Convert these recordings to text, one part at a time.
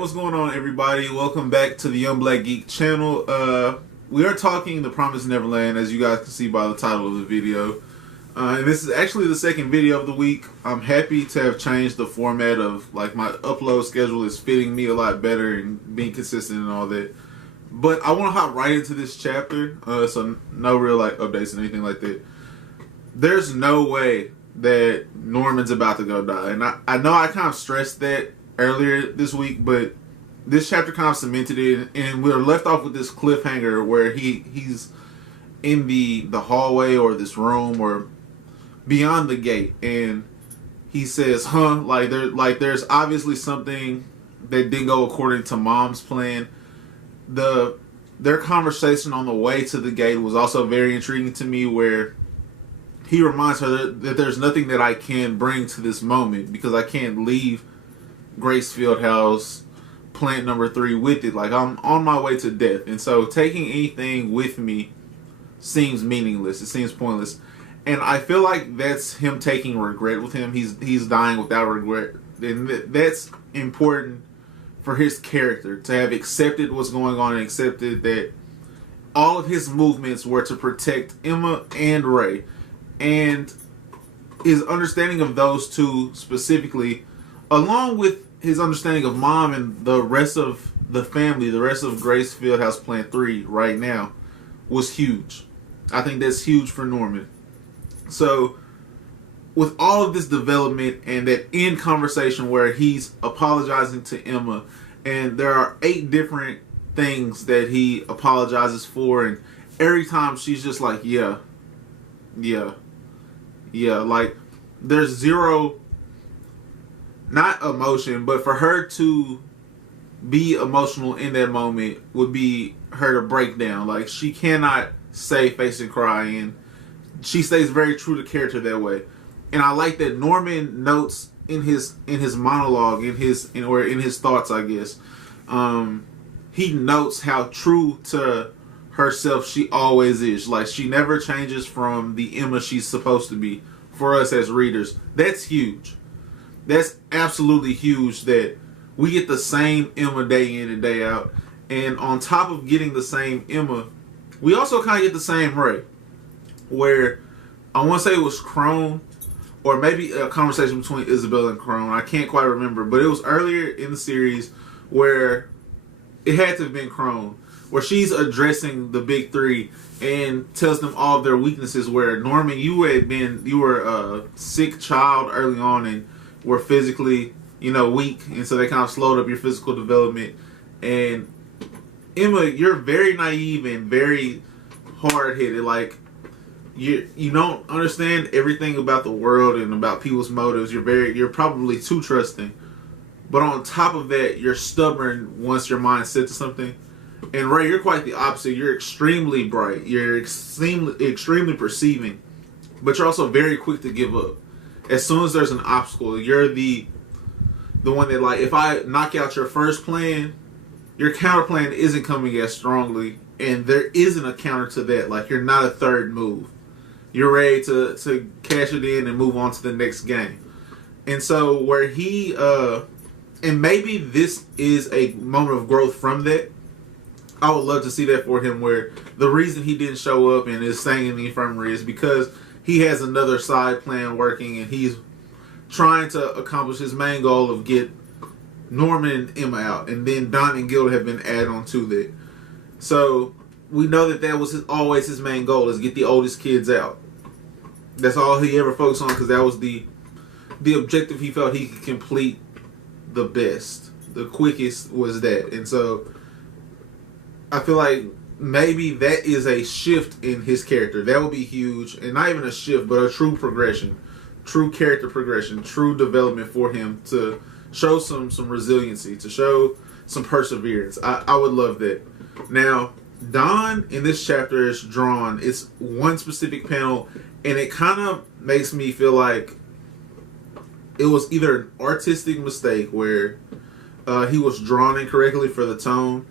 what's going on, everybody? Welcome back to the Young Black Geek channel. We are talking The Promised Neverland, as you guys can see by the title of the video. And this is actually the second video of the week. I'm happy to have changed the format of, like, my upload schedule is fitting me a lot better and being consistent and all that. But I want to hop right into this chapter, so no real, like, updates and anything like that. There's no way that Norman's about to go die. And I know I kind of stressed that earlier this week, but this chapter kind of cemented it, and we're left off with this cliffhanger where he's in the hallway or this room or beyond the gate, and he says, there's obviously something that didn't go according to Mom's plan. Their conversation on the way to the gate was also very intriguing to me, where he reminds her that there's nothing that I can bring to this moment because I can't leave Grace Fieldhouse plant number 3 with it. Like, I'm on my way to death, and so taking anything with me seems meaningless. It seems pointless, and I feel like that's him taking regret with him. He's dying without regret, and that's important for his character to have accepted what's going on and accepted that all of his movements were to protect Emma and Ray, and his understanding of those two specifically, along with his understanding of Mom and the rest of the family, the rest of Grace Fieldhouse Plant 3 right now, was huge. I think that's huge for Norman. So, with all of this development and that end conversation where he's apologizing to Emma, and there are 8 different things that he apologizes for, and every time she's just like, yeah, like, there's zero, not emotion, but for her to be emotional in that moment would be her to break down. Like, she cannot save face and cry, and she stays very true to character that way. And I like that Norman notes in his monologue, in his thoughts, I guess, he notes how true to herself she always is. Like, she never changes from the Emma she's supposed to be. For us as readers, that's huge. That's absolutely huge that we get the same Emma day in and day out. And on top of getting the same Emma, we also kind of get the same Ray. Where I want to say it was Crone, or maybe a conversation between Isabel and Crone. I can't quite remember. But it was earlier in the series where it had to have been Crone, where she's addressing the big 3 and tells them all of their weaknesses, where Norman, you were a sick child early on and were physically, weak, and so they kind of slowed up your physical development. And Emma, you're very naive and very hard-headed. Like, you don't understand everything about the world and about people's motives. You're probably too trusting. But on top of that, you're stubborn once your mind's set to something. And Ray, you're quite the opposite. You're extremely bright. You're extremely perceiving. But you're also very quick to give up. As soon as there's an obstacle, you're the one that, like, if I knock out your first plan, your counter plan isn't coming as strongly. And there isn't a counter to that. Like, you're not a third move. You're ready to cash it in and move on to the next game. And so where he, and maybe this is a moment of growth from that. I would love to see that for him, where the reason he didn't show up and is staying in the infirmary is because he has another side plan working, and he's trying to accomplish his main goal of get Norman and Emma out, and then Don and Gilda have been added on to that. So we know that was always his main goal, is get the oldest kids out. That's all he ever focused on, because that was the objective he felt he could complete the best. The quickest was that. And so I feel like maybe that is a shift in his character. That would be huge. And not even a shift, but a true progression. True character progression. True development for him to show some resiliency. To show some perseverance. I would love that. Now, Don in this chapter is drawn. It's one specific panel. And it kind of makes me feel like it was either an artistic mistake where he was drawn incorrectly for the tone,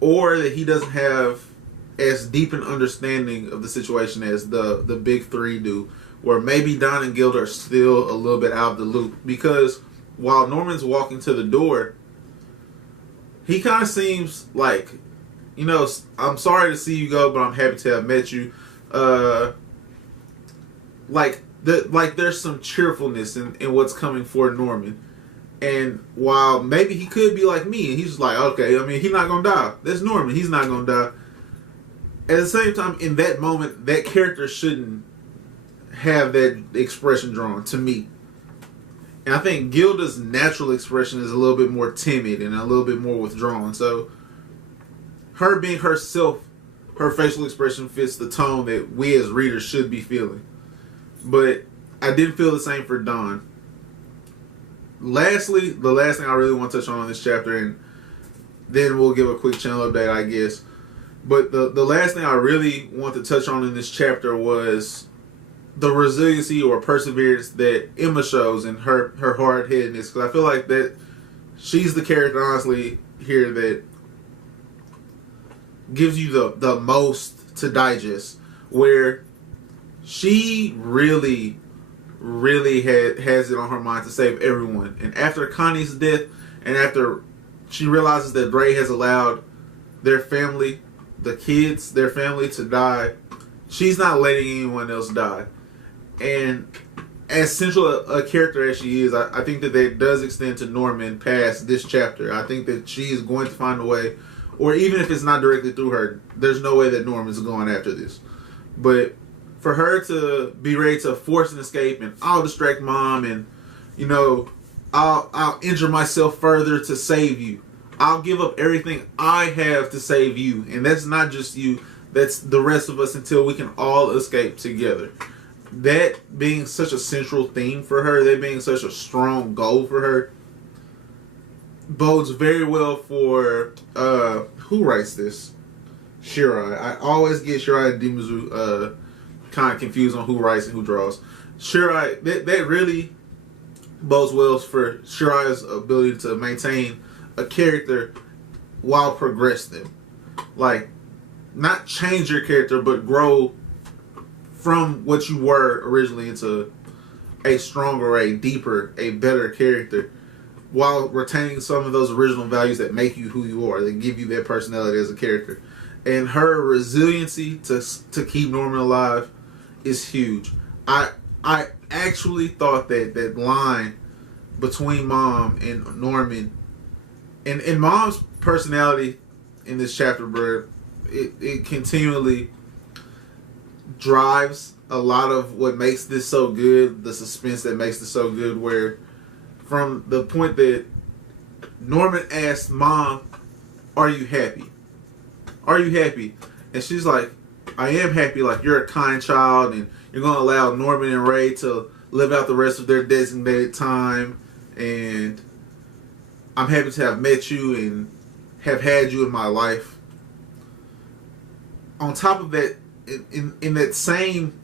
or that he doesn't have as deep an understanding of the situation as the big 3 do, where maybe Don and Gilda are still a little bit out of the loop. Because while Norman's walking to the door, he kind of seems like, you know, I'm sorry to see you go, but I'm happy to have met you. Like there's some cheerfulness in what's coming for Norman. And while maybe he could be like me, and he's just like, okay, I mean, he's not gonna die. That's Norman. He's not gonna die. At the same time, in that moment, that character shouldn't have that expression drawn to me. And I think Gilda's natural expression is a little bit more timid and a little bit more withdrawn. So her being herself, her facial expression fits the tone that we as readers should be feeling. But I didn't feel the same for Dawn. Lastly, the last thing I really want to touch on in this chapter, and then we'll give a quick channel update, I guess. But the last thing I really want to touch on in this chapter was the resiliency or perseverance that Emma shows in her hard-headedness. Because I feel like that she's the character, honestly, here that gives you the most to digest. Where she really has it on her mind to save everyone. And after Connie's death, and after she realizes that Bray has allowed their family, the kids, their family to die, she's not letting anyone else die. And as central a character as she is, I think that does extend to Norman past this chapter. I think that she is going to find a way, or even if it's not directly through her, there's no way that Norman's going after this. But for her to be ready to force an escape, and I'll distract Mom, and you know, I'll injure myself further to save you. I'll give up everything I have to save you, and that's not just you. That's the rest of us until we can all escape together. That being such a central theme for her, that being such a strong goal for her, bodes very well for who writes this? Shirai. I always get Shirai and Dimizu kind of confused on who writes and who draws. Shirai, that really bodes well for Shirai's ability to maintain a character while progress them. Like, not change your character, but grow from what you were originally into a stronger, a deeper, a better character, while retaining some of those original values that make you who you are, that give you that personality as a character. And her resiliency to keep Norman alive is huge. I actually thought that line between Mom and Norman, and Mom's personality in this chapter, bro, it continually drives a lot of what makes this so good, the suspense that makes this so good, where from the point that Norman asked Mom, are you happy? Are you happy? And she's like, I am happy. Like, you're a kind child, and you're going to allow Norman and Ray to live out the rest of their designated time, and I'm happy to have met you and have had you in my life. On top of that, in that same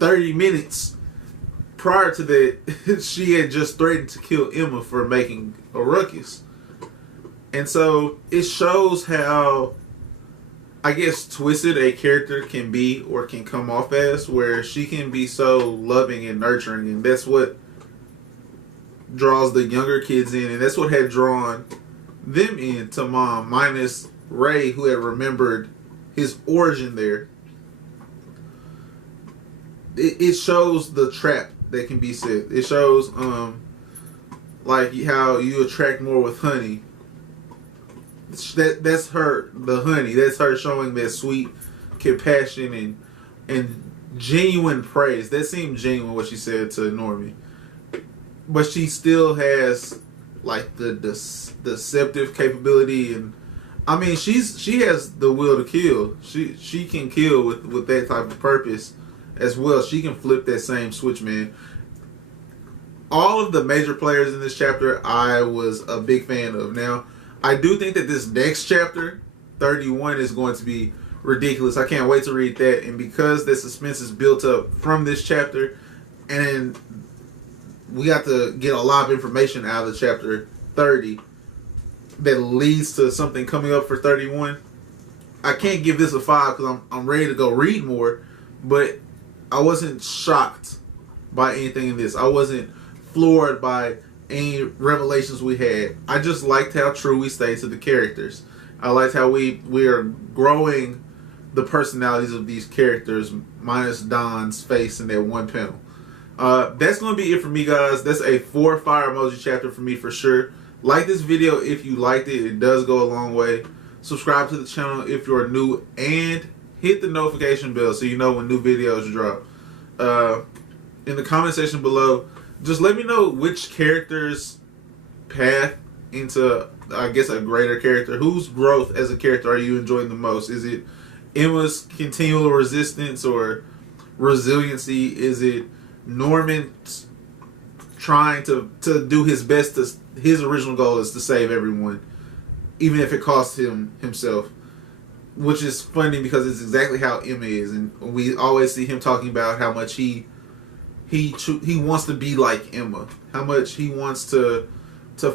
30 minutes prior to that, she had just threatened to kill Emma for making a ruckus. And so it shows how, I guess, twisted a character can be or can come off as, where she can be so loving and nurturing, and that's what draws the younger kids in, and that's what had drawn them in to Mom, minus Ray, who had remembered his origin there. It shows the trap that can be set. It shows like how you attract more with honey. That's her, the honey. That's her showing that sweet compassion and genuine praise. That seemed genuine what she said to Norman. But she still has like the deceptive capability, and I mean she has the will to kill. She can kill with that type of purpose as well. She can flip that same switch, man. All of the major players in this chapter I was a big fan of. Now, I do think that this next chapter, 31, is going to be ridiculous. I can't wait to read that. And because the suspense is built up from this chapter, and we got to get a lot of information out of chapter 30 that leads to something coming up for 31. I can't give this a 5 because I'm ready to go read more, but I wasn't shocked by anything in this. I wasn't floored by any revelations we had. I just liked how true we stayed to the characters. I liked how we are growing the personalities of these characters, minus Don's face in that one panel. That's going to be it for me, guys. That's a 4 fire emoji chapter for me for sure. Like this video if you liked it. It does go a long way. Subscribe to the channel if you're new, and hit the notification bell so you know when new videos drop. In the comment section below, just let me know which character's path into, I guess, a greater character. Whose growth as a character are you enjoying the most? Is it Emma's continual resistance or resiliency? Is it Norman trying to do his best? His original goal is to save everyone, even if it costs him himself. Which is funny because it's exactly how Emma is, and we always see him talking about how much he wants to be like Emma, how much he wants to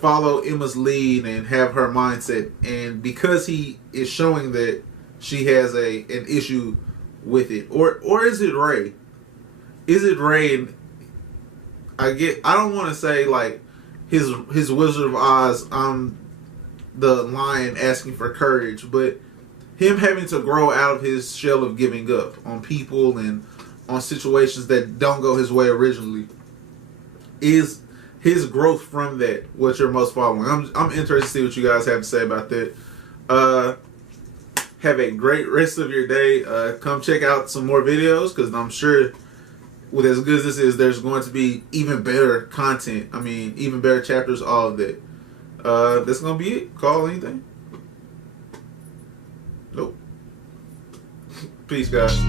follow Emma's lead and have her mindset. And because he is showing that she has an issue with it, or is it Ray? Is it Ray? And I don't want to say like his Wizard of Oz, the lion asking for courage, but him having to grow out of his shell of giving up on people and on situations that don't go his way originally. Is his growth from that what you're most following? I'm interested to see what you guys have to say about that. Have a great rest of your day. Come check out some more videos, because I'm sure with as good as this is, there's going to be even better content. I mean, even better chapters, all of that. That's going to be it. Call anything? Nope. Peace, guys.